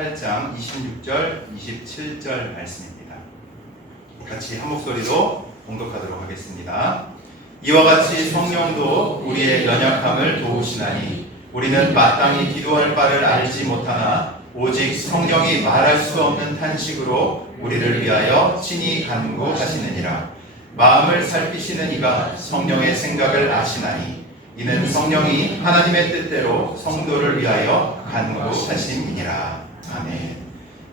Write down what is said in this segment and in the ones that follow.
8장 26절, 27절 말씀입니다. 같이 한 목소리로 봉독하도록 하겠습니다. 이와 같이 성령도 우리의 연약함을 도우시나니 우리는 마땅히 기도할 바를 알지 못하나 오직 성령이 말할 수 없는 탄식으로 우리를 위하여 친히 간구하시느니라. 마음을 살피시는 이가 성령의 생각을 아시나니 이는 성령이 하나님의 뜻대로 성도를 위하여 간구하심이니라. 아멘.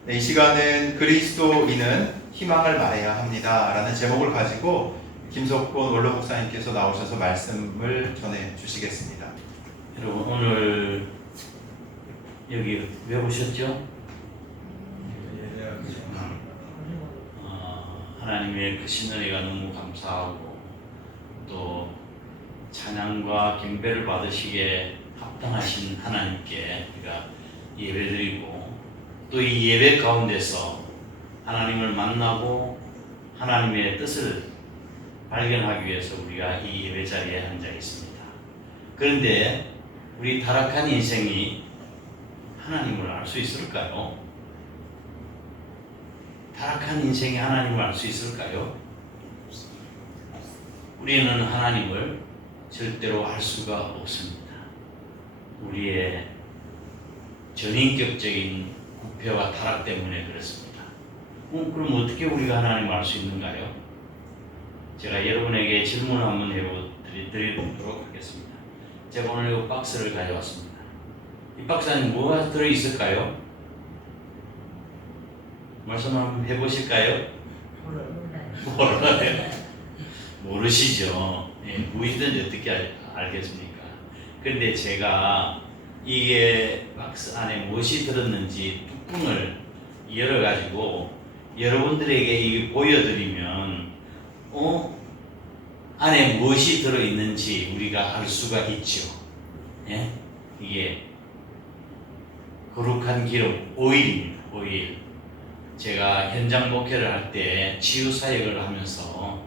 이 시간은 그리스도인은 희망을 말해야 합니다 라는 제목을 가지고 김석곤 원로 목사님께서 나오셔서 말씀을 전해 주시겠습니다. 여러분, 오늘 여기 왜 오셨죠? 하나님의 크신 은혜가 너무 감사하고 또 찬양과 경배를 받으시기에 합당하신 하나님께 우리가 예배드리고 또 이 예배 가운데서 하나님을 만나고 하나님의 뜻을 발견하기 위해서 우리가 이 예배 자리에 앉아 있습니다. 그런데 우리 타락한 인생이 하나님을 알 수 있을까요? 타락한 인생이 하나님을 알 수 있을까요? 우리는 하나님을 절대로 알 수가 없습니다. 우리의 전인격적인 부패와 타락 때문에 그렇습니다. 그럼 어떻게 우리가 하나님을 알 수 있는가요? 제가 여러분에게 질문을 한번 해드리도록 하겠습니다. 제가 오늘 이 박스를 가져왔습니다. 이 박스 안에 뭐가 들어있을까요? 말씀 한번 해보실까요? 몰라요. 모르시죠. 예, 무엇이든지 어떻게 알겠습니까? 그런데 제가 이게 박스 안에 무엇이 들었는지 뚜껑을 열어가지고 여러분들에게 이게 보여드리면 안에 무엇이 들어있는지 우리가 알 수가 있죠. 예? 이게 거룩한 기름, 오일입니다. 오일. 제가 현장 목회를 할 때 치유 사역을 하면서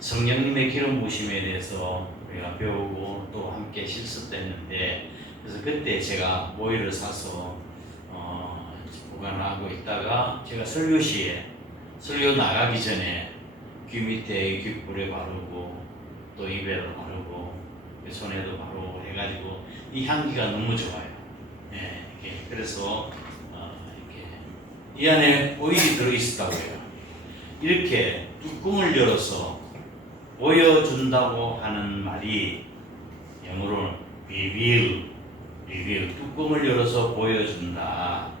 성령님의 기름 부으심에 대해서 우리가 배우고 또 함께 실습했는데, 그래서 그때 제가 오일을 사서 보관하고 있다가 제가 설교 시에 설교 나가기 전에 귀 밑에 귓불에 바르고 또 입에도 바르고 손에도 바르고 해가지고 이 향기가 너무 좋아요. 네, 그래서 이 안에 오일이 들어있었다고 해요. 이렇게 뚜껑을 열어서 보여준다고 하는 말이 영어로는 reveal, 뚜껑을 열어서 보여준다.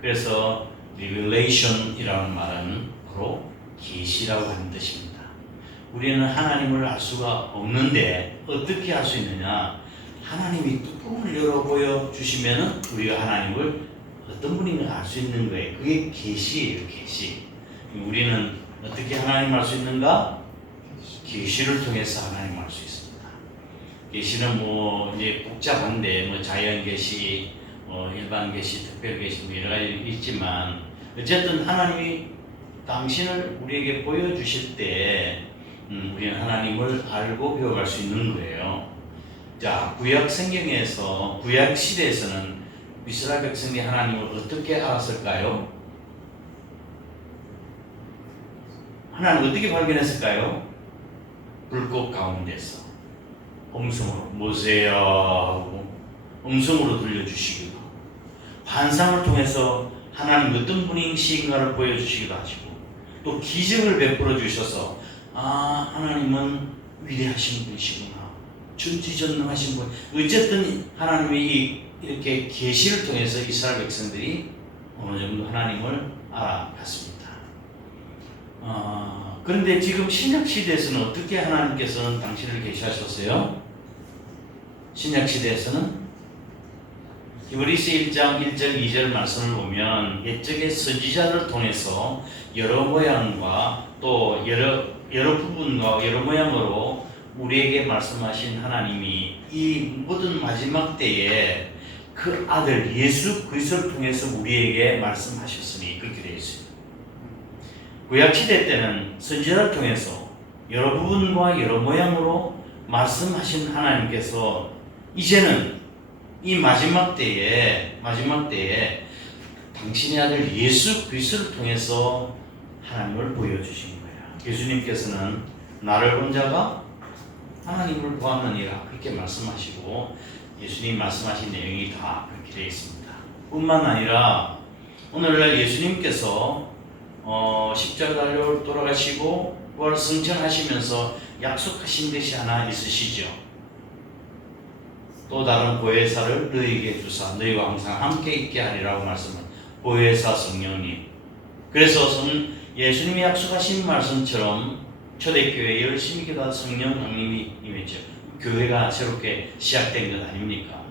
그래서 revelation이라는 말은 바로 계시라고 하는 뜻입니다. 우리는 하나님을 알 수가 없는데 어떻게 알 수 있느냐? 하나님이 뚜껑을 열어 보여주시면 우리가 하나님을 어떤 분인가 알 수 있는 거예요. 그게 계시예요, 계시. 우리는 어떻게 하나님을 알 수 있는가? 계시를 통해서 하나님을 알 수 있습니다. 계시는 이제 복잡한데 자연 계시, 일반 계시, 특별 계시 여러 가지 있지만 어쨌든 하나님이 당신을 우리에게 보여주실 때 우리는 하나님을 알고 배워갈 수 있는 거예요. 자, 구약 성경에서 구약 시대에서는 이스라엘 백성이 하나님을 어떻게 알았을까요? 하나님 어떻게 발견했을까요? 불꽃 가운데서 음성으로 모세야 하고 음성으로 들려주시기도 하고 환상을 통해서 하나님 어떤 분이신가를 보여주시기도 하시고 또 기적을 베풀어 주셔서 하나님은 위대하신 분이시구나, 전지전능하신 분. 어쨌든 하나님이 이렇게 계시를 통해서 이스라엘 백성들이 어느 정도 하나님을 알아갔습니다. 그런데 지금 신약 시대에서는 어떻게 하나님께서는 당신을 계시하셨어요? 신약 시대에서는 히브리서 1장 1절 2절 말씀을 보면 옛적의 선지자를 통해서 여러 모양과 또 여러 부분과 여러 모양으로 우리에게 말씀하신 하나님이 이 모든 마지막 때에 그 아들 예수 그리스도를 통해서 우리에게 말씀하셨으니 그렇게 되어 있습니다. 구약 시대 때는 선지자를 통해서 여러 부분과 여러 모양으로 말씀하신 하나님께서 이제는 이 마지막 때에 당신의 아들 예수 그리스도를 통해서 하나님을 보여주신 거야. 예수님께서는 나를 본 자가 하나님을 보았느니라 그렇게 말씀하시고 예수님 말씀하신 내용이 다 그렇게 되어 있습니다. 뿐만 아니라 오늘날 예수님께서 십자가 달려 돌아가시고 부활 승천하시면서 약속하신 것이 하나 있으시죠. 또 다른 보혜사를 너희에게 주사 너희와 항상 함께 있게 하리라고 말씀한 보혜사 성령님. 그래서 예수님이 약속하신 말씀처럼 초대교회 열심히 기도한 성령 강림이 임했죠. 교회가 새롭게 시작된 것 아닙니까?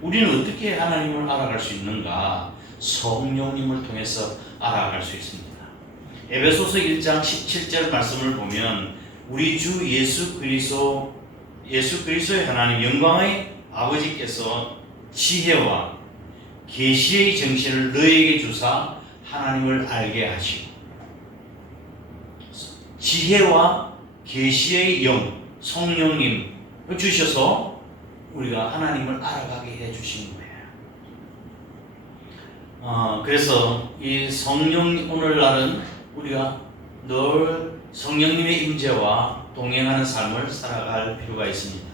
우리는 어떻게 하나님을 알아갈 수 있는가? 성령님을 통해서 알아갈 수 있습니다. 에베소서 1장 17절 말씀을 보면 우리 주 예수 그리스도의 하나님 영광의 아버지께서 지혜와 계시의 정신을 너희에게 주사 하나님을 알게 하시고 지혜와 계시의 영 성령님을 주셔서 우리가 하나님을 알아가게 해주신 거예요. 그래서 이 성령 오늘날은 우리가 늘 성령님의 임재와 동행하는 삶을 살아갈 필요가 있습니다.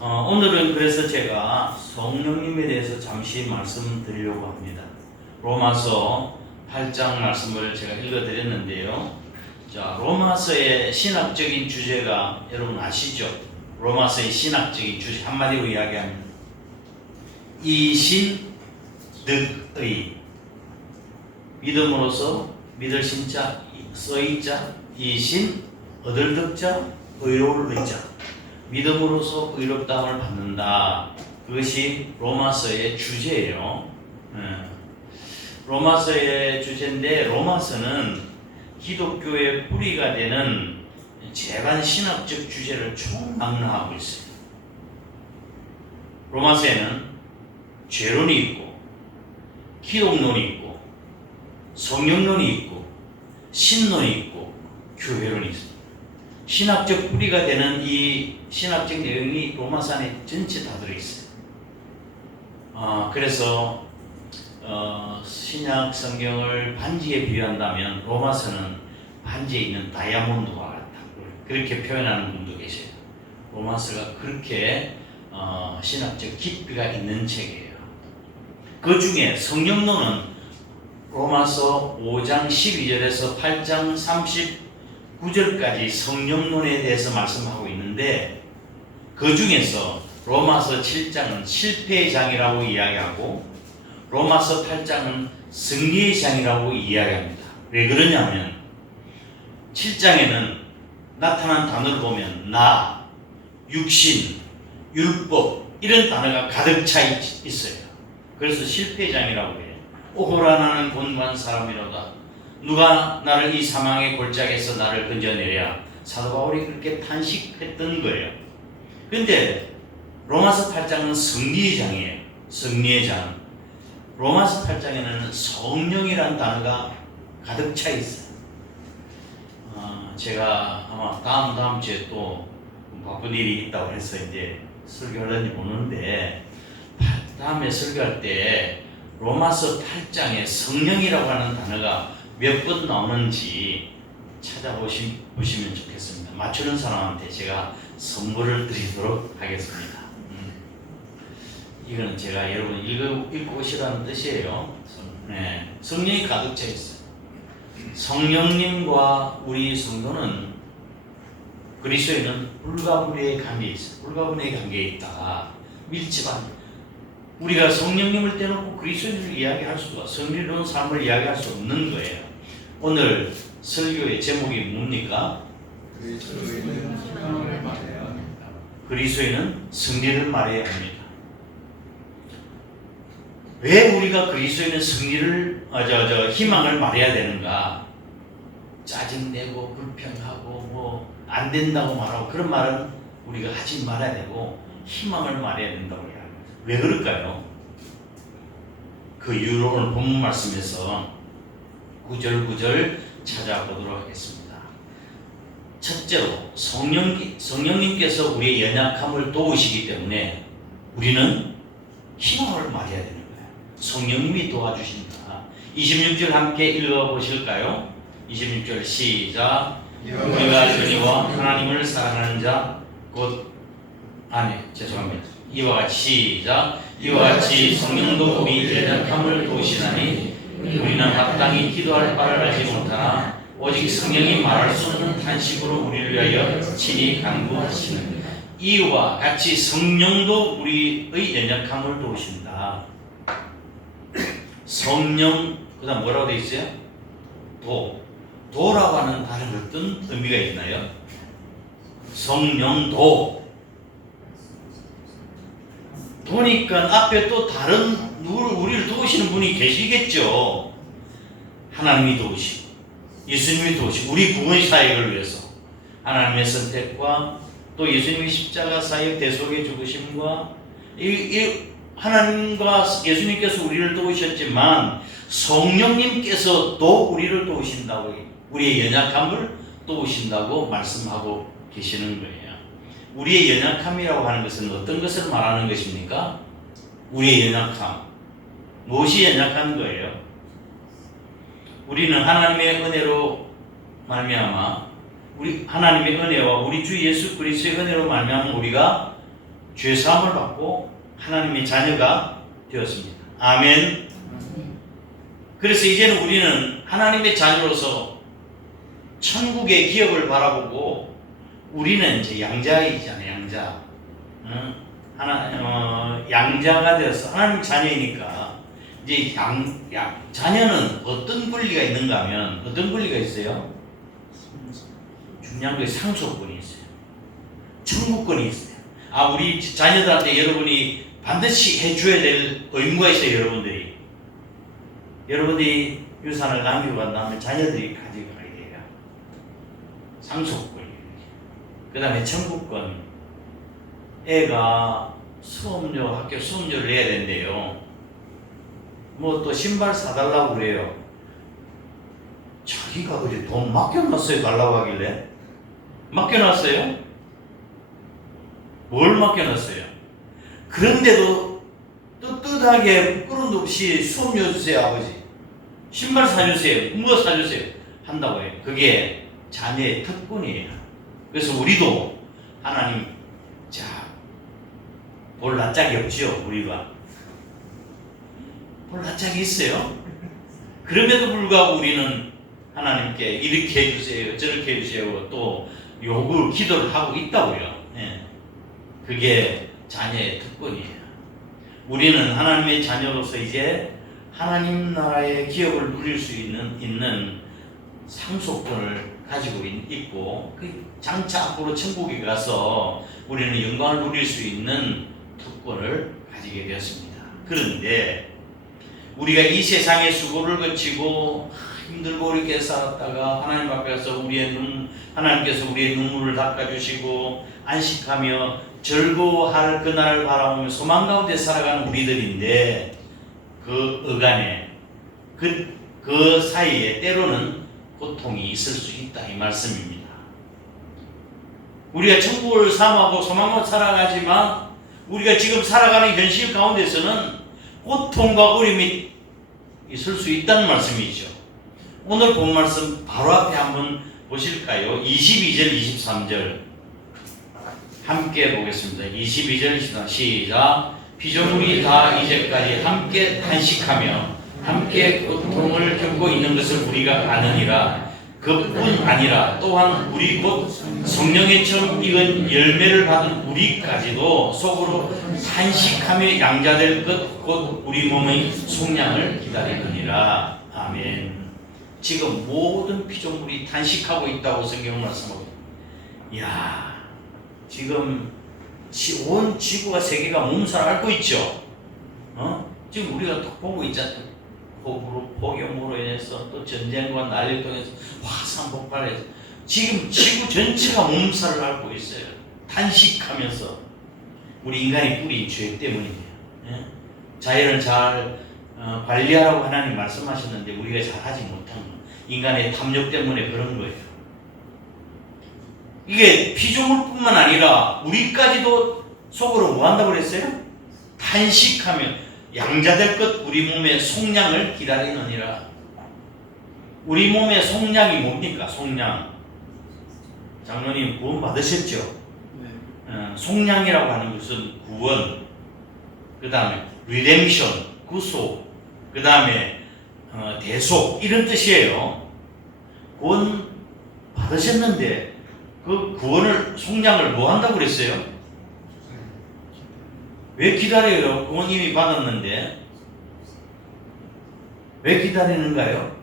오늘은 그래서 제가 성령님에 대해서 잠시 말씀드리려고 합니다. 로마서 8장 말씀을 제가 읽어드렸는데요. 자, 로마서의 신학적인 주제가 여러분 아시죠? 로마서의 신학적인 주제 한마디로 이야기하면 이신득의 믿음으로서 믿을 신자 써있자 이신 얻을 득자 의로울 의자 믿음으로서 의롭다함을 받는다. 그것이 로마서의 주제예요. 로마서의 주제인데 로마서는 기독교의 뿌리가 되는 재반 신학적 주제를 총망라하고 있어요. 로마서에는 죄론이 있고 기독론이 있고 성령론이 있고 신론이 있고 교회론이 있습니다. 신학적 뿌리가 되는 이 신학적 내용이 로마서 안에 전체 다 들어있어요. 그래서 신약 성경을 반지에 비유한다면 로마서는 반지에 있는 다이아몬드와 같다. 그렇게 표현하는 분도 계세요. 로마서가 그렇게 신학적 깊이가 있는 책이에요. 그 중에 성령론은 로마서 5장 12절에서 8장 39절까지 성령론에 대해서 말씀하고 있는데 그 중에서 로마서 7장은 실패의 장이라고 이야기하고 로마서 8장은 승리의 장이라고 이야기합니다. 왜 그러냐면 7장에는 나타난 단어를 보면 나, 육신, 율법 이런 단어가 가득 차 있어요. 그래서 실패의 장이라고 해요. 오호라 나는 곤고한 사람이로다. 누가 나를 이 사망의 골짜기에서 나를 건져내랴. 사도 바울이 그렇게 탄식했던 거예요. 근데 로마서 8장은 승리의 장이에요. 승리의 장. 로마서 8장에는 성령이라는 단어가 가득 차 있어요. 제가 아마 다음 주에 또 바쁜 일이 있다고 해서 이제 설교하려니 보는데 다음에 설교할 때 로마서 8장에 성령이라고 하는 단어가 몇 번 나오는지 찾아보시면 좋겠습니다. 맞추는 사람한테 제가 선물을 드리도록 하겠습니다. 이거는 제가 여러분 읽어보시라는 뜻이에요. 네, 성령이 가득 차 있어요. 성령님과 우리 성도는 그리스도에는 불가분의 관계에 있어요. 불가분의 관계에 있다. 밀집한. 우리가 성령님을 떼놓고 그리스도인을 이야기할 수가, 성리로운 삶을 이야기할 수 없는 거예요. 오늘 설교의 제목이 뭡니까? 그리스도인은 희망을 말해야 합니다. 그리스도인은 승리를 말해야 합니다. 왜 우리가 그리스도인은 승리를, 희망을 말해야 되는가? 짜증내고 불평하고 안 된다고 말하고 그런 말은 우리가 하지 말아야 되고 희망을 말해야 된다고 해요. 왜 그럴까요? 그 이유로 오늘 본문 말씀에서 구절구절 찾아보도록 하겠습니다. 첫째로 성령님께서 우리의 연약함을 도우시기 때문에 우리는 희망을 말해야 되는 거예요. 성령님이 도와주신다. 26절 함께 읽어보실까요? 26절 시작. 우리가 주님과 하나님을 사랑하는 자 곧 죄송합니다. 이와 같이 시작. 이와 같이 성령도 우리 연약함을 도우시나니 우리는 마땅히 기도할 바를 알지 못하나 오직 성령이 말할 수 없는 탄식으로 우리를 위하여 친히 간구하시느니라. 이와 같이 성령도 우리의 연약함을 도우신다. 성령, 그 다음 뭐라고 되어 있어요? 도라고 하는 다른 어떤 의미가 있나요? 성령도. 도니까 앞에 또 다른 우리를 도우시는 분이 계시겠죠. 하나님이 도우시고 예수님이 도우시고 우리 구원의 사역을 위해서 하나님의 선택과 또 예수님의 십자가 사역 대속의 죽으심과 하나님과 예수님께서 우리를 도우셨지만 성령님께서 또 우리를 도우신다고, 우리의 연약함을 도우신다고 말씀하고 계시는 거예요. 우리의 연약함이라고 하는 것은 어떤 것을 말하는 것입니까? 우리의 연약함. 무엇이 연약한 거예요? 우리는 하나님의 은혜로 말미암아 우리 하나님의 은혜와 우리 주 예수 그리스도의 은혜로 말미암아 우리가 죄 사함을 받고 하나님의 자녀가 되었습니다. 아멘. 그래서 이제는 우리는 하나님의 자녀로서 천국의 기업을 바라보고 우리는 이제 양자이잖아요. 양자. 양자가 되어서 하나님 자녀이니까 이제 자녀는 어떤 권리가 있는가 하면 어떤 권리가 있어요? 중요한 게 상속권이 있어요. 천국권이 있어요. 우리 자녀들한테 여러분이 반드시 해줘야 될 의무가 있어요. 여러분들이 유산을 남기고 간다면 자녀들이 가져가야 돼요. 상속권. 그 다음에 천국권. 애가 학교 수업료를 내야 된대요. 뭐 또 신발 사달라고 그래요. 자기가 그래 돈 맡겨놨어요. 달라고 하길래. 맡겨놨어요? 뭘 맡겨놨어요? 그런데도 떳떳하게 부끄러움도 없이 수업료 주세요 아버지, 신발 사주세요, 뭐 사주세요 한다고 해요. 그게 자녀의 특권이에요. 그래서 우리도 하나님 볼 낯짝이 없죠. 우리가 볼 낯짝이 있어요. 그럼에도 불구하고 우리는 하나님께 이렇게 해주세요 저렇게 해주세요 또 기도를 하고 있다고요. 그게 자녀의 특권이에요. 우리는 하나님의 자녀로서 이제 하나님 나라의 기업을 누릴 수 있는 상속권을 가지고 있고 장차 앞으로 천국에 가서 우리는 영광을 누릴 수 있는 특권을 가지게 되었습니다. 그런데 우리가 이 세상의 수고를 거치고 힘들고 이렇게 살았다가 하나님 앞에 가서 하나님께서 우리의 눈물을 닦아주시고 안식하며 즐거워할 그날을 바라보며 소망 가운데 살아가는 우리들인데 그 어간에 그 사이에 때로는 고통이 있을 수 있다 이 말씀입니다. 우리가 천국을 사모하고 소망하고 살아가지만 우리가 지금 살아가는 현실 가운데서는 고통과 어려움이 있을 수 있다는 말씀이죠. 오늘 본 말씀 바로 앞에 한번 보실까요? 22절 23절 함께 보겠습니다. 22절 23절 시작. 피조물이 다 이제까지 함께 탄식하며 함께 고통을 겪고 있는 것을 우리가 아느니라. 그뿐 아니라 또한 우리 곧 성령의 처음 익은 열매를 받은 우리까지도 속으로 탄식하며 양자될 것 곧 우리 몸의 속량을 기다리느니라. 아멘. 지금 모든 피조물이 탄식하고 있다고 성경은 말씀하고, 지금 온 지구가 세계가 몸살 앓고 있죠. 지금 우리가 딱 보고 있잖아요. 폭염으로 인해서 또 전쟁과 난리를 통해서 화산 폭발해서 지금 지구 전체가 몸살을 앓고 있어요. 탄식하면서 우리 인간이 뿌린 죄 때문이에요. 자연을 잘 관리하라고 하나님 말씀하셨는데 우리가 잘하지 못한 거, 인간의 탐욕 때문에 그런 거예요. 이게 피조물뿐만 아니라 우리까지도 속으로 뭐 한다고 그랬어요? 탄식하며 양자될 것 우리 몸의 속량을 기다리느니라. 우리 몸의 속량이 뭡니까? 속량. 장로님 구원 받으셨죠? 속량이라고 하는 것은 구원, 그 다음에 리뎀션, 구속, 그 다음에 대속, 이런 뜻이에요. 구원 받으셨는데 그 구원을, 속량을 뭐 한다고 그랬어요? 왜 기다려요? 구원 이미 받았는데 왜 기다리는가요?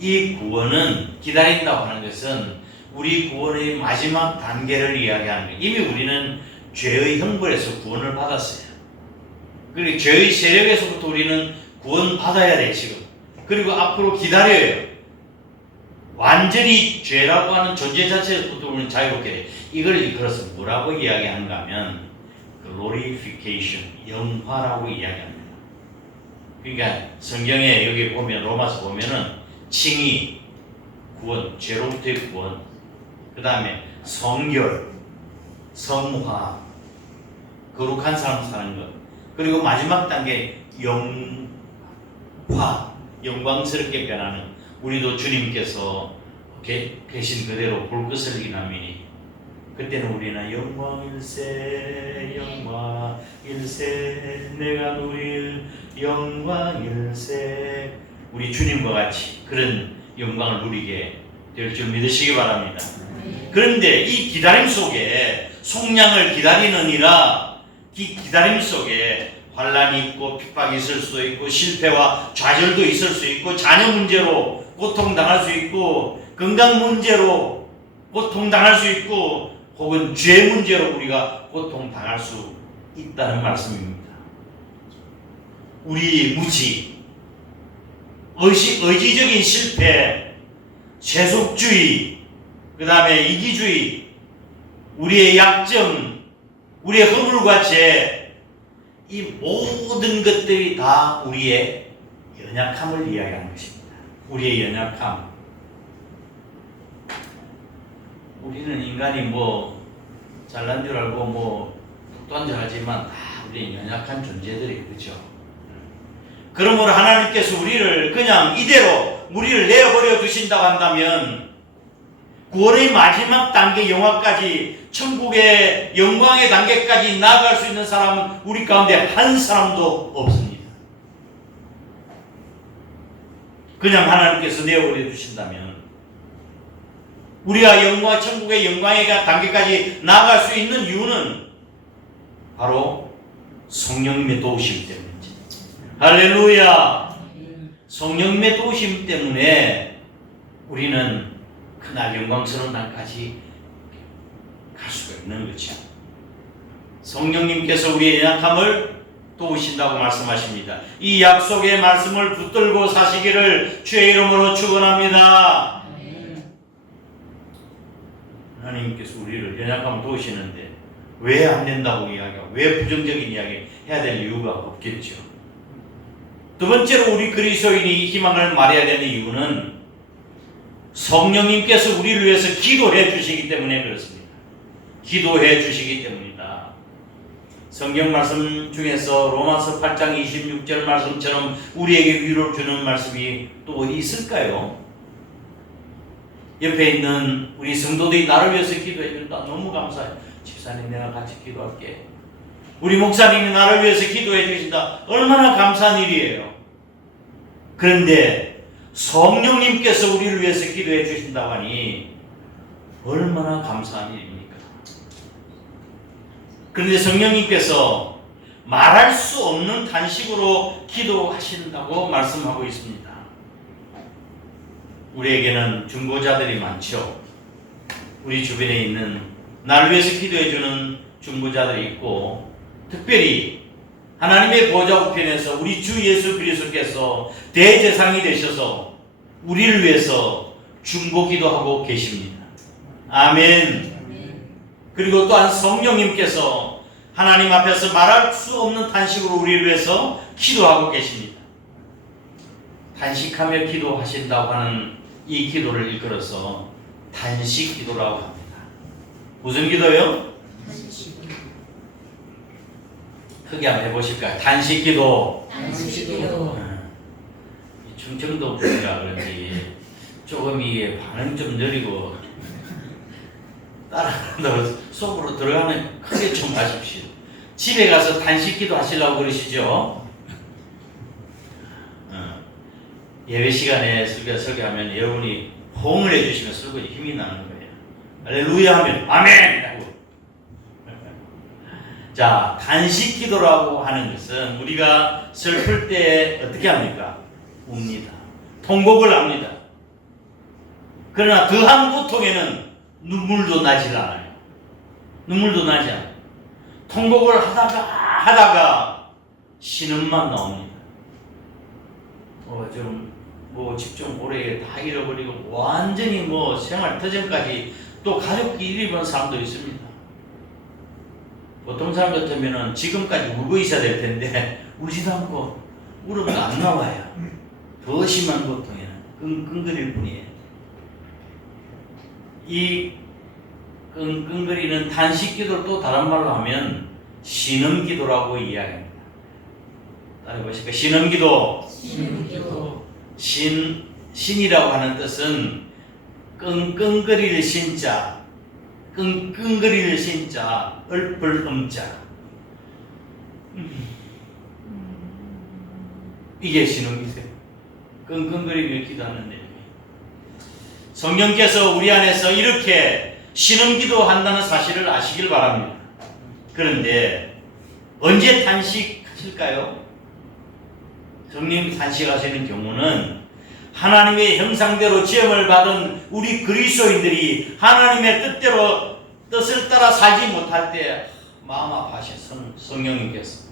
이 구원은, 기다린다고 하는 것은 우리 구원의 마지막 단계를 이야기하는 거예요. 이미 우리는 죄의 형벌에서 구원을 받았어요. 그리고 죄의 세력에서부터 우리는 구원 받아야 돼 지금. 그리고 앞으로 기다려요. 완전히 죄라고 하는 존재 자체에서부터 우리는 자유롭게 돼. 이걸 이끌어서 뭐라고 이야기하는가 하면 glorification, 영화라고 이야기합니다. 그러니까 성경에 여기 보면, 로마서 보면은 칭의, 구원, 죄로부터의 구원, 그 다음에 성결, 성화, 거룩한 삶 사는 것, 그리고 마지막 단계 영화, 영광스럽게 변하는, 우리도 주님께서 계신 그대로 볼 것을 기나미니 그때는 우리는 영광일세 영광일세 내가 누릴 영광일세, 우리 주님과 같이 그런 영광을 누리게 될 줄 믿으시기 바랍니다. 그런데 이 기다림 속에, 속량을 기다리느니라, 이 기다림 속에 환난이 있고 핍박이 있을 수도 있고 실패와 좌절도 있을 수 있고 자녀 문제로 고통당할 수 있고 건강 문제로 고통당할 수 있고 혹은 죄 문제로 우리가 고통당할 수 있다는 말씀입니다. 우리 무지, 의지적인 실패, 세속주의, 그 다음에 이기주의, 우리의 약점, 우리의 허물과 죄, 이 모든 것들이 다 우리의 연약함을 이야기하는 것입니다. 우리의 연약함. 우리는 인간이 뭐 잘난 줄 알고 뭐 독도한 줄 알지만 다 우리는 연약한 존재들이, 그렇죠? 그러므로 하나님께서 우리를 그냥 이대로 우리를 내어버려 두신다고 한다면 구원의 마지막 단계 영화까지, 천국의 영광의 단계까지 나아갈 수 있는 사람은 우리 가운데 한 사람도 없습니다. 그냥 하나님께서 내어버려 두신다면 우리가 영광, 천국의 영광의 단계까지 나아갈 수 있는 이유는 바로 성령님의 도우심 때문입니다. 할렐루야! 성령님의 도우심 때문에 우리는 그날 영광스러운 날까지 갈 수가 있는 거죠. 성령님께서 우리의 연약함을 도우신다고 말씀하십니다. 이 약속의 말씀을 붙들고 사시기를 주의 이름으로 축원합니다. 하나님께서 우리를 연약함을 도우시는데 왜 안 된다고 이야기하고 왜 부정적인 이야기 해야 될 이유가 없겠죠. 두 번째로 우리 그리스도인이 희망을 말해야 되는 이유는 성령님께서 우리를 위해서 기도해 주시기 때문에 그렇습니다. 기도해 주시기 때문이다. 성경 말씀 중에서 로마서 8장 26절 말씀처럼 우리에게 위로를 주는 말씀이 또 있을까요? 옆에 있는 우리 성도들이 나를 위해서 기도해 준다. 너무 감사해. 집사님 내가 같이 기도할게. 우리 목사님이 나를 위해서 기도해 주신다. 얼마나 감사한 일이에요. 그런데 성령님께서 우리를 위해서 기도해 주신다고 하니 얼마나 감사한 일입니까? 그런데 성령님께서 말할 수 없는 탄식으로 기도하신다고 말씀하고 있습니다. 우리에게는 중보자들이 많죠. 우리 주변에 있는 나를 위해서 기도해 주는 중보자들이 있고, 특별히 하나님의 보좌 우편에서 우리 주 예수 그리스도께서 대제사장이 되셔서 우리를 위해서 중보기도하고 계십니다. 아멘. 그리고 또한 성령님께서 하나님 앞에서 말할 수 없는 탄식으로 우리를 위해서 기도하고 계십니다. 탄식하며 기도하신다고 하는 이 기도를 일컬어서 탄식 기도라고 합니다. 무슨 기도요? 크게 한번 해보실까요? 단식기도. 단식기도. 이 충청도 분이라 그런지 조금 이 반응 좀 느리고 따라한다고 속으로 들어가면 크게 좀 하십시오. 집에 가서 단식기도 하시려고 그러시죠? 예배 시간에 설교하면 여러분이 호응을 해주시면 설교에 힘이 나는 거예요. 할렐루야 하면 아멘 하고. 자, 단식 기도라고 하는 것은 우리가 슬플 때 어떻게 합니까? 웁니다. 통곡을 합니다. 그러나 더한 고통에는 눈물도 나질 않아요. 눈물도 나지 않아요. 통곡을 하다가 신음만 나옵니다. 집 좀 오래 다 잃어버리고 완전히 생활 터전까지 또 가족끼리 입은 사람도 있습니다. 보통 사람 같으면은 지금까지 울고 있어야 될 텐데 울지도 않고 울음도 안 나와요. 더 심한 고통에는 끙끙거릴 뿐이에요. 이 끙끙거리는 단식기도를 또 다른 말로 하면 신음기도라고 이야기합니다. 따라해보실까요? 신음기도. 신이라고 하는 뜻은 끙끙거릴 신자, 끙끙거릴 신자, 얼플 음자. 이게 신음기세요. 끙끙거리며 기도하는 내용이에요. 성령께서 우리 안에서 이렇게 신음기도 한다는 사실을 아시길 바랍니다. 그런데 언제 단식하실까요? 성령 단식하시는 경우는 하나님의 형상대로 지음을 받은 우리 그리스도인들이 하나님의 뜻을 따라 살지 못할 때 마음 아파하신 성령님께서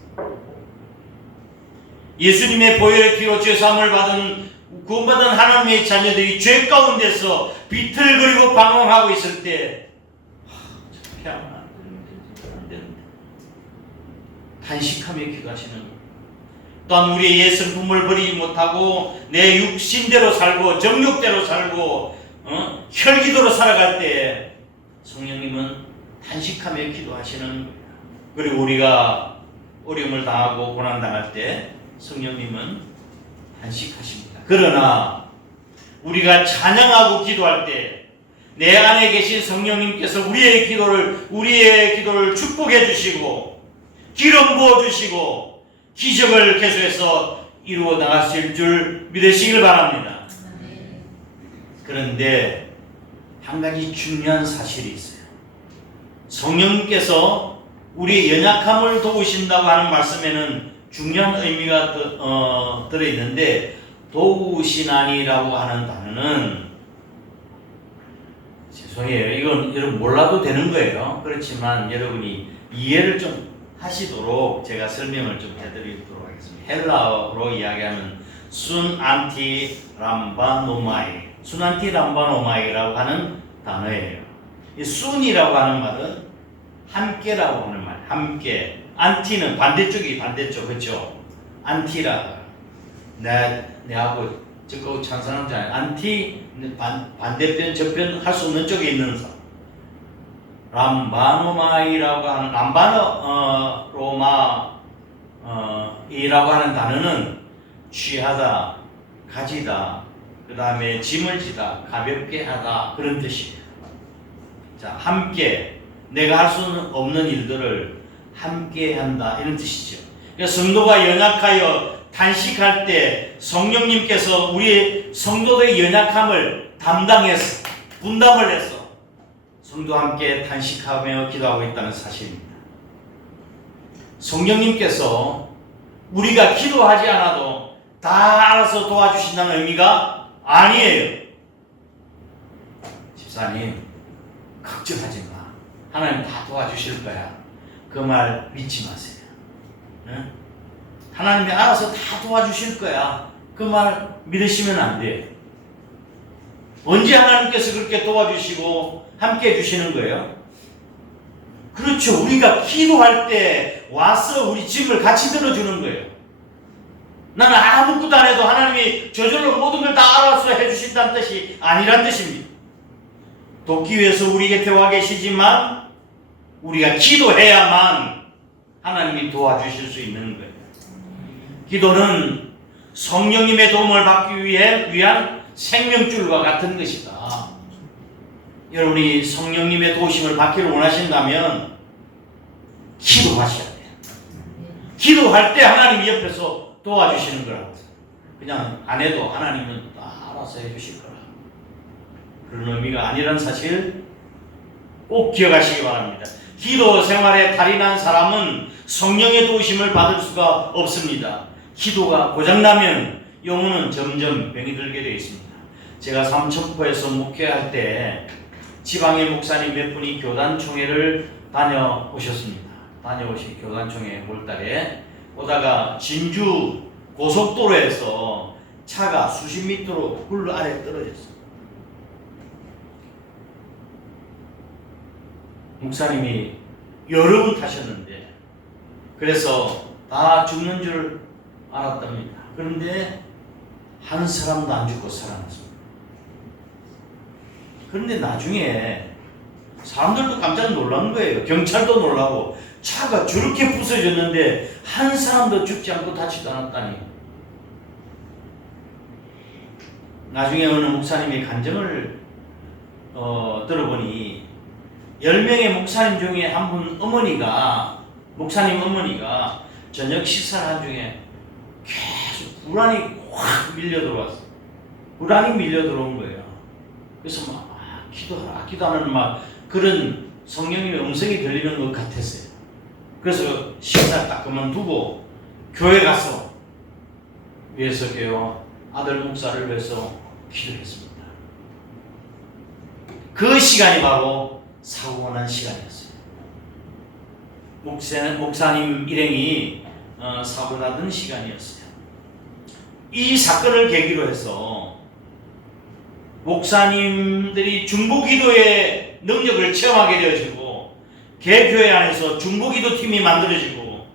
예수님의 보혈의 피로 죄사함을 받은 구원받은 하나님의 자녀들이 죄 가운데서 비틀거리고 방황하고 있을 때 어떻게 하면 안 되는데 단식하며 기도하시는 거예요. 또한 우리의 옛 성품을 버리지 못하고 내 육신대로 살고 정욕대로 살고 혈기도로 살아갈 때 성령님은 단식하며 기도하시는 거예요. 그리고 우리가 어려움을 당하고 고난당할 때 성령님은 단식하십니다. 그러나 우리가 찬양하고 기도할 때 내 안에 계신 성령님께서 우리의 기도를 축복해 주시고 기름 부어 주시고 기적을 계속해서 이루어 나가실 줄 믿으시길 바랍니다. 그런데 한 가지 중요한 사실이 있어요. 성령님께서 우리의 연약함을 도우신다고 하는 말씀에는 중요한 의미가 들어있는데 도우시나니라고 하는 단어는 죄송해요. 이건 여러분 몰라도 되는 거예요. 그렇지만 여러분이 이해를 좀 하시도록 제가 설명을 좀 해드리도록 하겠습니다. 헬라어로 이야기하면 순안티 람바노마이라고 하는 단어예요. 이 순이라고 하는 말은 함께라고 하는 말, 함께. 안티는 반대쪽, 그렇죠? 안티라. 내하고 저거 찬성하는 줄 알아요. 안티, 반대편, 저편 할 수 없는 쪽에 있는 사람. 람바노마이라고 하는, 이라고 하는 단어는 취하다, 가지다, 그 다음에 짐을 지다, 가볍게 하다, 그런 뜻이에요. 자, 함께, 내가 할 수 없는 일들을 함께 한다, 이런 뜻이죠. 그러니까 성도가 연약하여 단식할 때 성령님께서 우리의 성도들의 연약함을 담당해서 분담을 해서 성도와 함께 단식하며 기도하고 있다는 사실입니다. 성령님께서 우리가 기도하지 않아도 다 알아서 도와주신다는 의미가 아니에요. 집사님, 걱정하지 마. 하나님 다 도와주실 거야. 그 말 믿지 마세요. 응? 하나님이 알아서 다 도와주실 거야. 그 말 믿으시면 안 돼요. 언제 하나님께서 그렇게 도와주시고 함께 해주시는 거예요? 그렇죠. 우리가 기도할 때 와서 우리 짐을 같이 들어주는 거예요. 나는 아무것도 안 해도 하나님이 저절로 모든 걸 다 알아서 해주신다는 뜻이 아니란 뜻입니다. 돕기 위해서 우리 곁에 와 계시지만 우리가 기도해야만 하나님이 도와주실 수 있는 거예요. 기도는 성령님의 도움을 받기 위한 생명줄과 같은 것이다. 여러분이 성령님의 도우심을 받기를 원하신다면 기도하셔야 돼요. 기도할 때 하나님이 옆에서 도와주시는 거라고. 그냥 안 해도 하나님은 알아서 해주실 거라. 그런 의미가 아니란 사실 꼭 기억하시기 바랍니다. 기도 생활에 탈이 난 사람은 성령의 도우심을 받을 수가 없습니다. 기도가 고장나면 영혼은 점점 병이 들게 되어 있습니다. 제가 삼천포에서 목회할 때 지방의 목사님 몇 분이 교단총회를 다녀오셨습니다. 다녀오신 교단총회 올달에 오다가 진주 고속도로에서 차가 수십 미터로 굴 아래 떨어졌어요. 목사님이 여러 번 타셨는데 그래서 다 죽는 줄 알았답니다. 그런데 한 사람도 안 죽고 살아났습니다. 그런데 나중에 사람들도 깜짝 놀란 거예요. 경찰도 놀라고 차가 저렇게 부서졌는데 한 사람도 죽지 않고 다치지 않았다니. 나중에 어느 목사님의 간증을 들어보니 10명의 목사님 중에 한 분 목사님 어머니가 저녁 식사를 한 중에 계속 불안이 확 밀려 들어왔어요. 불안이 밀려 들어온 거예요. 그래서 막 기도하는 막 그런 성령님의 음성이 들리는 것 같았어요. 그래서 식사 딱 그만두고 교회 가서 위에서 교회와 아들 목사를 위해서 기도했습니다. 그 시간이 바로 사고가 난 시간이었어요. 목사님 일행이 사고 나던 시간이었어요. 이 사건을 계기로 해서 목사님들이 중보기도의 능력을 체험하게 되어지고 개교회 안에서 중보기도 팀이 만들어지고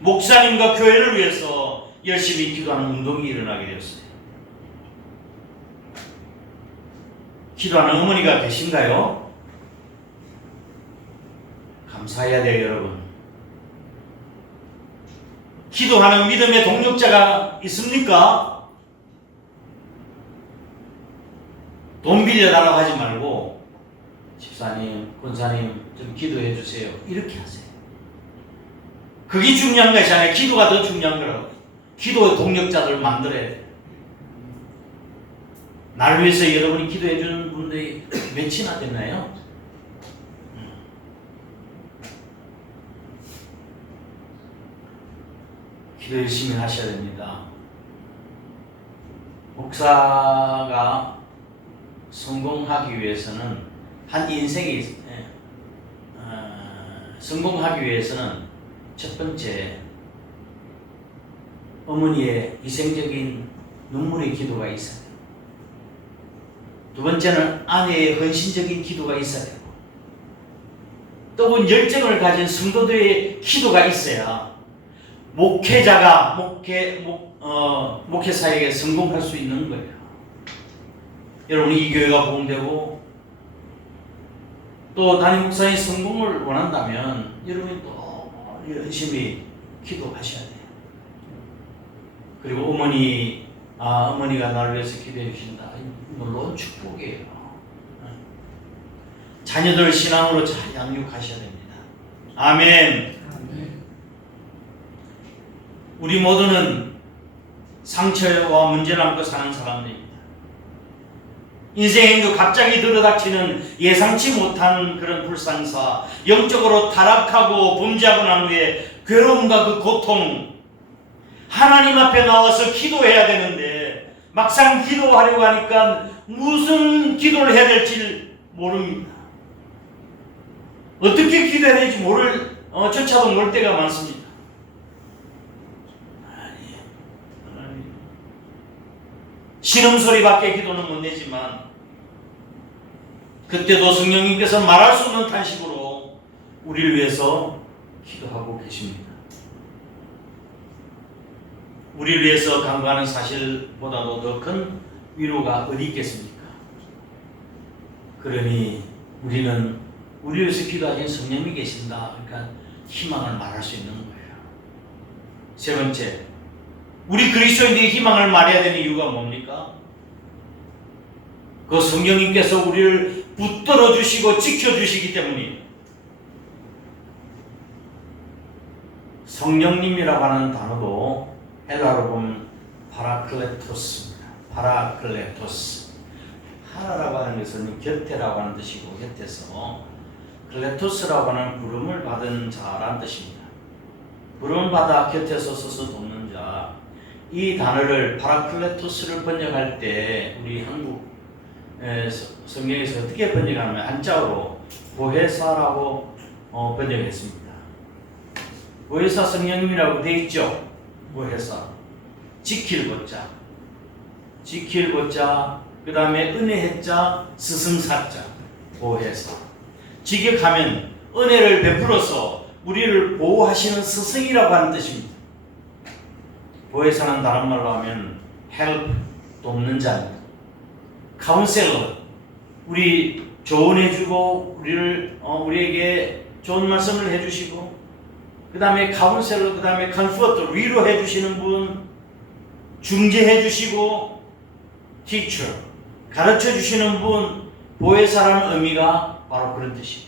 목사님과 교회를 위해서 열심히 기도하는 운동이 일어나게 되었어요. 기도하는 어머니가 계신가요? 감사해야 돼요, 여러분. 기도하는 믿음의 동력자가 있습니까? 돈 빌려달라고 하지 말고 집사님, 권사님 좀 기도해 주세요. 이렇게 하세요. 그게 중요한 것이 아니라 기도가 더 중요한 거라고. 기도의 동력자들을 만들어야 돼요. 나를 위해서 여러분이 기도해 주는 분들이 몇이나 됐나요? 기도 열심히 하셔야 됩니다. 목사가 성공하기 위해서는 성공하기 위해서는 첫 번째 어머니의 희생적인 눈물의 기도가 있어야 돼요. 두 번째는 아내의 헌신적인 기도가 있어야 되고 또 열정을 가진 성도들의 기도가 있어야 목회자가 목회 사역에 성공할 수 있는 거예요. 여러분이 이 교회가 복음되고 또 담임 목사의 성공을 원한다면 여러분이 또 열심히 기도하셔야 돼요. 그리고 어머니가 나를 위해서 기도해 주신다. 놀라운 축복이에요. 자녀들 신앙으로 잘 양육하셔야 됩니다. 아멘. 우리 모두는 상처와 문제를 안고 사는 사람들입니다. 인생에 갑자기 들어닥치는 예상치 못한 그런 불상사, 영적으로 타락하고 범죄하고 난 후에 괴로움과 그 고통, 하나님 앞에 나와서 기도해야 되는데 막상 기도하려고 하니까 무슨 기도를 해야 될지 모릅니다. 어떻게 기도해야 될지 조차도 모를 때가 많습니다. 신음소리밖에 기도는 못 내지만 그때도 성령님께서 말할 수 없는 탄식으로 우리를 위해서 기도하고 계십니다. 우리를 위해서 간구하는 사실보다도 더 큰 위로가 어디 있겠습니까? 그러니 우리는 우리를 위해서 기도하신 성령이 계신다. 그러니까 희망을 말할 수 있는 거예요. 세 번째, 우리 그리스도인들의 희망을 말해야 되는 이유가 뭡니까? 그 성령님께서 우리를 붙들어 주시고 지켜 주시기 때문이에요. 성령님이라고 하는 단어도 헬라로 보면 파라클레토스입니다. 파라클레토스. 파라라고 하는 것은 곁에라고 하는 뜻이고, 곁에서 클레토스라고 하는 부름을 받은 자라는 뜻입니다. 부름을 받아 곁에서 서서 돕는 자. 이 단어를 파라클레토스를 번역할 때 우리 한국 성경에서 어떻게 번역하면 한자어로 보혜사라고 번역했습니다. 보혜사 성령님이라고 되어 있죠. 보혜사. 지킬 보자. 지킬 보자. 그 다음에 은혜했자, 스승사자. 보혜사. 직역하면 은혜를 베풀어서 우리를 보호하시는 스승이라고 하는 뜻입니다. 보혜사는 다른 말로 하면 help, 돕는 자입니다. 카운셀러, 우리 조언해주고 우리에게 좋은 말씀을 해주시고, 그 다음에 카운셀러, 그 다음에 컨포터, 위로해주시는 분, 중재해주시고, 티처, 가르쳐주시는 분, 보혜사라는 의미가 바로 그런 뜻이에요.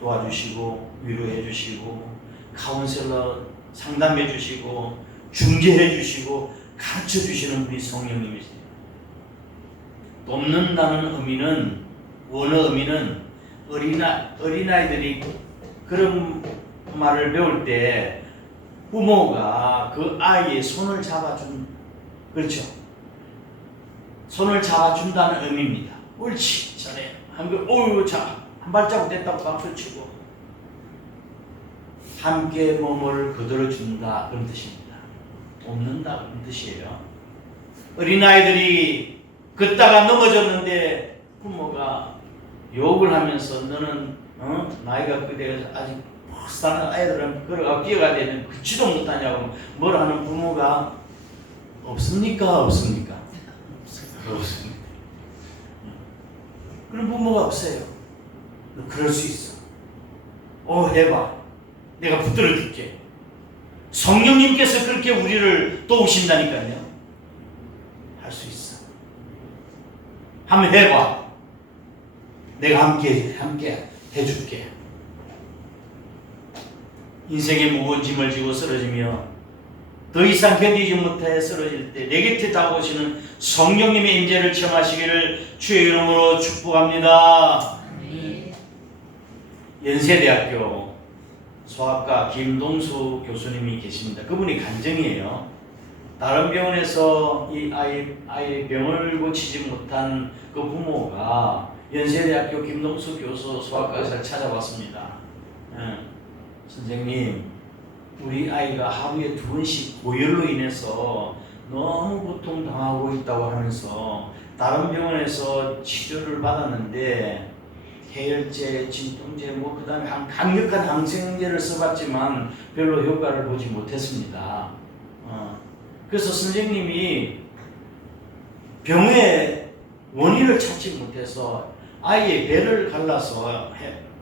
도와주시고, 위로해주시고, 카운셀러, 상담해주시고, 중재해주시고, 가르쳐주시는 분이 성령님이세요. 돕는다는 의미는, 원어 의미는 어린아이들이 그런 말을 배울 때 부모가 그 아이의 손을 잡아준, 그렇죠? 손을 잡아준다는 의미입니다. 옳지, 잘해. 한 발자국 됐다고 박수 치고 함께 몸을 거들어준다, 그런 뜻입니다. 돕는다, 그런 뜻이에요. 어린아이들이 걷다가 넘어졌는데 부모가 욕을 하면서 너는 나이가 그대가 아직 사는 아이들은 걸어가 뛰어가야 되는 걷지도 못하냐고 뭐라 하는 부모가 없습니까? 없습니까? 없습니다. 그런 부모가 없어요. 너 그럴 수 있어. 해봐. 내가 붙들어 줄게. 성령님께서 그렇게 우리를 도우신다니까요. 할 수 있어. 한번 해봐. 내가 함께 해줄게. 인생의 무거운 짐을 지고 쓰러지며 더 이상 견디지 못해 쓰러질 때 내 곁에 다가오시는 성령님의 임재를 체험하시기를 주의 이름으로 축복합니다. 연세대학교 소아과 김동수 교수님이 계십니다. 그분이 간증이에요. 다른 병원에서 이 아이 병을 고치지 못한 그 부모가 연세대학교 김동수 교수 소아과 의사를 찾아왔습니다. 선생님, 우리 아이가 하루에 2번씩 고열로 인해서 너무 고통당하고 있다고 하면서 다른 병원에서 치료를 받았는데 해열제, 진통제, 그 다음에 강력한 항생제를 써봤지만 별로 효과를 보지 못했습니다. 그래서 선생님이 병의 원인을 찾지 못해서 아이의 배를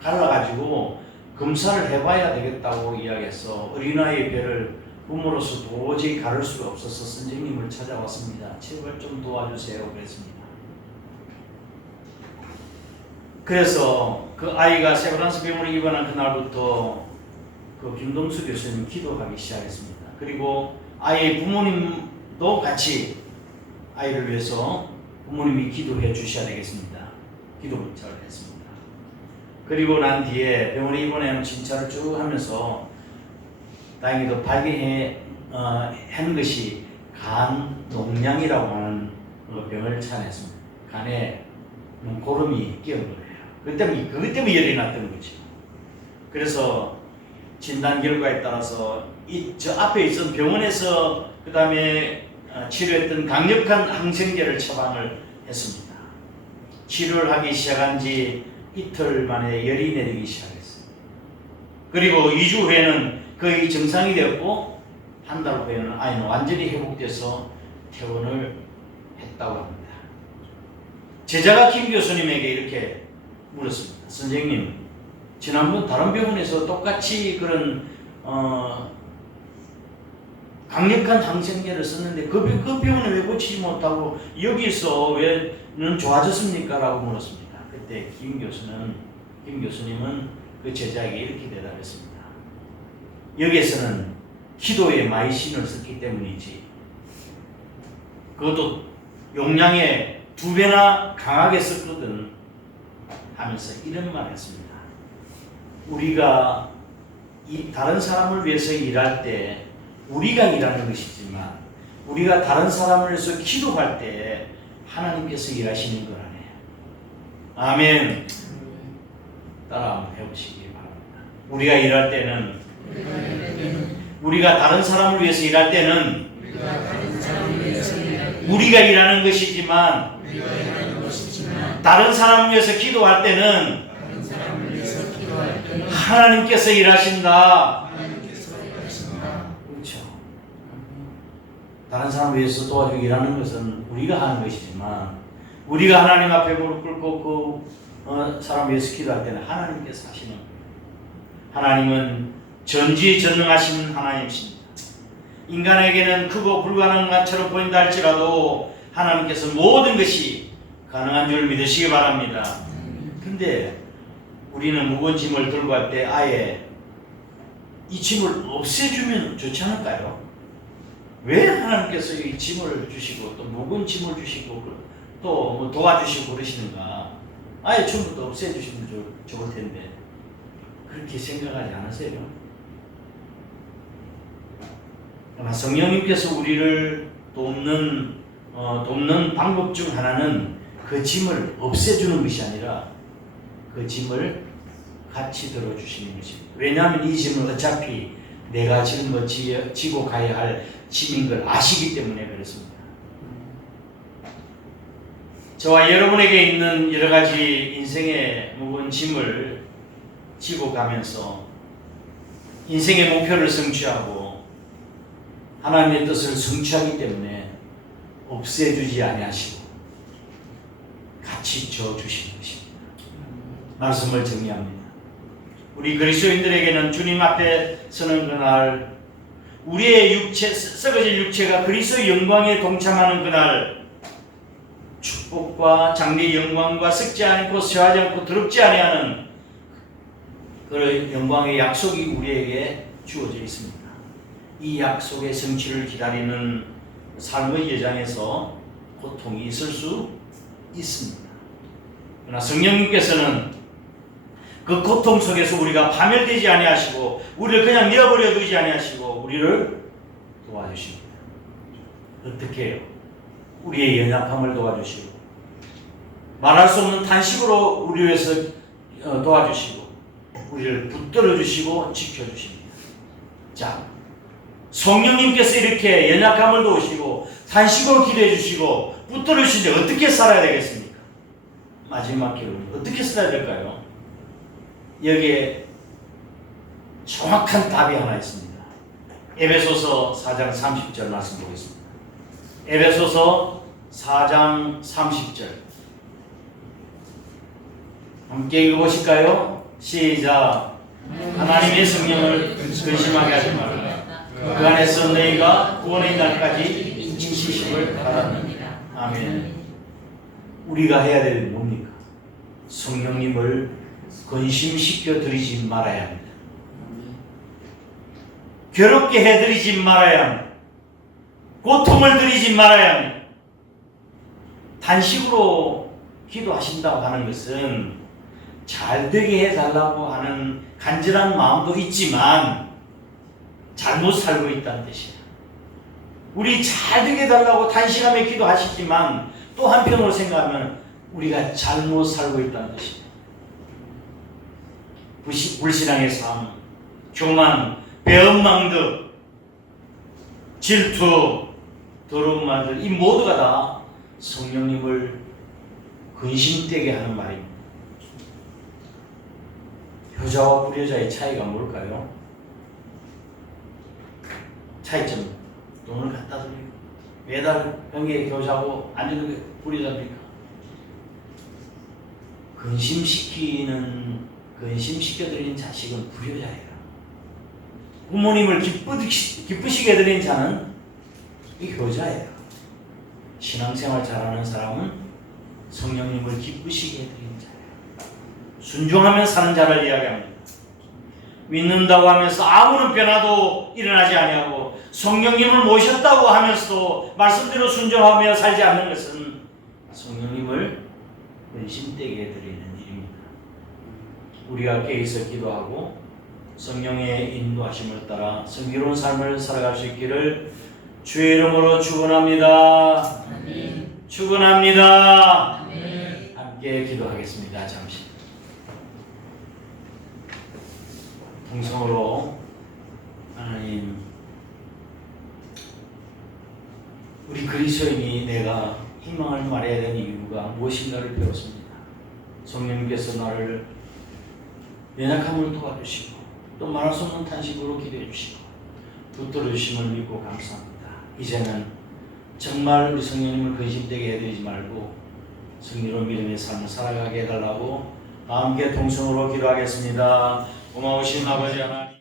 갈라가지고 검사를 해봐야 되겠다고 이야기해서 어린아이의 배를 부모로서 도저히 가를 수가 없어서 선생님을 찾아왔습니다. 제발 좀 도와주세요. 그랬습니다. 그래서 그 아이가 세브란스 병원에 입원한 그날부터 그 김동수 교수님 기도하기 시작했습니다. 그리고 아이의 부모님도 같이 아이를 위해서 부모님이 기도해 주셔야 되겠습니다. 기도 문자를 했습니다. 그리고 난 뒤에 병원에 입원하면 진찰을 쭉 하면서 다행히도 발견한 것이 간 농량이라고 하는 병을 찾아냈습니다. 간에 고름이 끼어 거예요. 그것 때문에 열이 났던 거죠. 그래서 진단 결과에 따라서 저 앞에 있던 병원에서 그 다음에 치료했던 강력한 항생제를 처방을 했습니다. 치료를 하기 시작한 지 이틀 만에 열이 내리기 시작했어요. 그리고 2주 후에는 거의 정상이 되었고 한 달 후에는 아이는 완전히 회복돼서 퇴원을 했다고 합니다. 제자가 김 교수님에게 이렇게 물었습니다. 선생님, 지난번 다른 병원에서 똑같이 그런 강력한 항생제를 썼는데 그 병원에 왜 고치지 못하고 여기서 왜는 좋아졌습니까? 라고 물었습니다. 그때 김 교수님은 그 제자에게 이렇게 대답했습니다. 여기에서는 기도에 마이신을 썼기 때문이지, 그것도 용량의 2배나 강하게 썼거든 하면서 이런 말을 했습니다. 우리가 다른 사람을 위해서 일할 때 우리가 일하는 것이지만 우리가 다른 사람을 위해서 기도할 때 하나님께서 일하시는 거라네. 아멘. 따라 한번 해보시기 바랍니다. 우리가 일할 때는, 우리가 다른 사람을 위해서 일할 때는 우리가 일하는 것이지만 다른 사람을 위해서 기도할 때는 하나님께서 일하신다. 그렇죠. 다른 사람을 위해서 도와주고 일하는 것은 우리가 하는 것이지만 우리가 하나님 앞에 무릎 꿇고 그 사람 위해서 기도할 때는 하나님께서 하시는 거예요. 하나님은 전지전능하신 하나님이십니다. 인간에게는 크고 불가능한 것처럼 보인다 할지라도 하나님께서 모든 것이 가능한 줄 믿으시기 바랍니다. 근데 우리는 무거운 짐을 들고 갈 때 아예 이 짐을 없애주면 좋지 않을까요? 왜 하나님께서 이 짐을 주시고 또 무거운 짐을 주시고 또 뭐 도와주시고 그러시는가? 아예 처음부터 없애주시면 좋을 텐데 그렇게 생각하지 않으세요? 그러나 성령님께서 우리를 돕는 방법 중 하나는 그 짐을 없애주는 것이 아니라 그 짐을 같이 들어주시는 것입니다. 왜냐하면 이 짐은 어차피 내가 지고 가야 할 짐인 걸 아시기 때문에 그렇습니다. 저와 여러분에게 있는 여러 가지 인생의 무거운 짐을 지고 가면서 인생의 목표를 성취하고 하나님의 뜻을 성취하기 때문에 없애주지 아니하시고 같이 져주시는 것입니다. 말씀을 정리합니다. 우리 그리스도인들에게는 주님 앞에 서는 그날, 우리의 썩어질 육체가 그리스도의 영광에 동참하는 그날, 축복과 장래의 영광과 썩지 않고 쇠하지 않고 더럽지 아니하는 그 영광의 약속이 우리에게 주어져 있습니다. 이 약속의 성취를 기다리는 삶의 여정에서 고통이 있을 수 있습니다. 그러나 성령님께서는 그 고통 속에서 우리가 파멸되지 아니하시고 우리를 그냥 내어버려 두지 아니하시고 우리를 도와주십니다. 어떻게 해요? 우리의 연약함을 도와주시고 말할 수 없는 탄식으로 우리 위해서 도와주시고 우리를 붙들어 주시고 지켜주십니다. 자, 성령님께서 이렇게 연약함을 도우시고 탄식으로 기도해 주시고 붙들어 주시는데 어떻게 살아야 되겠습니까? 마지막 기회는 어떻게 살아야 될까요? 여기에 정확한 답이 하나 있습니다. 에베소서 4장 30절 말씀 보겠습니다. 에베소서 4장 30절 함께 읽어보실까요? 시작. 하나님의 성령을 근심하게 하지 말라. 그 안에서 너희가 구원의 날까지 인치심을 받았느니라. 아멘. 우리가 해야 될 일은 뭡니까? 성령님을 근심시켜 드리지 말아야 합니다. 괴롭게 해드리지 말아야 합니다. 고통을 드리지 말아야 합니다. 단식으로 기도하신다고 하는 것은 잘 되게 해달라고 하는 간절한 마음도 있지만 잘못 살고 있다는 뜻이에요. 우리 잘 되게 해달라고 단식하며 기도하시지만 또 한편으로 생각하면 우리가 잘못 살고 있다는 뜻입니다. 불신앙의 삶, 교만, 배은망덕, 질투, 더러운 말들, 이 모두가 다 성령님을 근심되게 하는 말입니다. 효자와 불효자의 차이가 뭘까요? 차이점, 돈을 갖다 드리고 매달 병에 효자고 아니면 게 불효자입니까? 근심시켜드리는 자식은 불효자예요. 부모님을 기쁘시게 해드린 자는 이 효자예요. 신앙생활 잘하는 사람은 성령님을 기쁘시게 해드린 자예요. 순종하며 사는 자를 이야기합니다. 믿는다고 하면서 아무런 변화도 일어나지 아니하고 성령님을 모셨다고 하면서도 말씀대로 순종하며 살지 않는 것은 성령님을 근심되게 해드리는 일입니다. 우리가 깨어서 기도하고 성령의 인도하심을 따라 성기로운 삶을 살아갈 수 있기를 주의 이름으로 축원합니다. 축원합니다. 함께 기도하겠습니다. 잠시 통성으로 하나님, 우리 그리스도인이 내가 희망을 말해야 되는 이유가 무엇인가를 배웠습니다. 성령님께서 나를 연약함을 도와주시고 또 말할 수 없는 탄식으로 기도해 주시고 붙들어 주심을 믿고 감사합니다. 이제는 정말 우리 성령님을 근심되게 해드리지 말고 승리로운 믿음의 삶을 살아가게 해달라고 함께 동성으로 기도하겠습니다. 고마우신 아버지 하나님,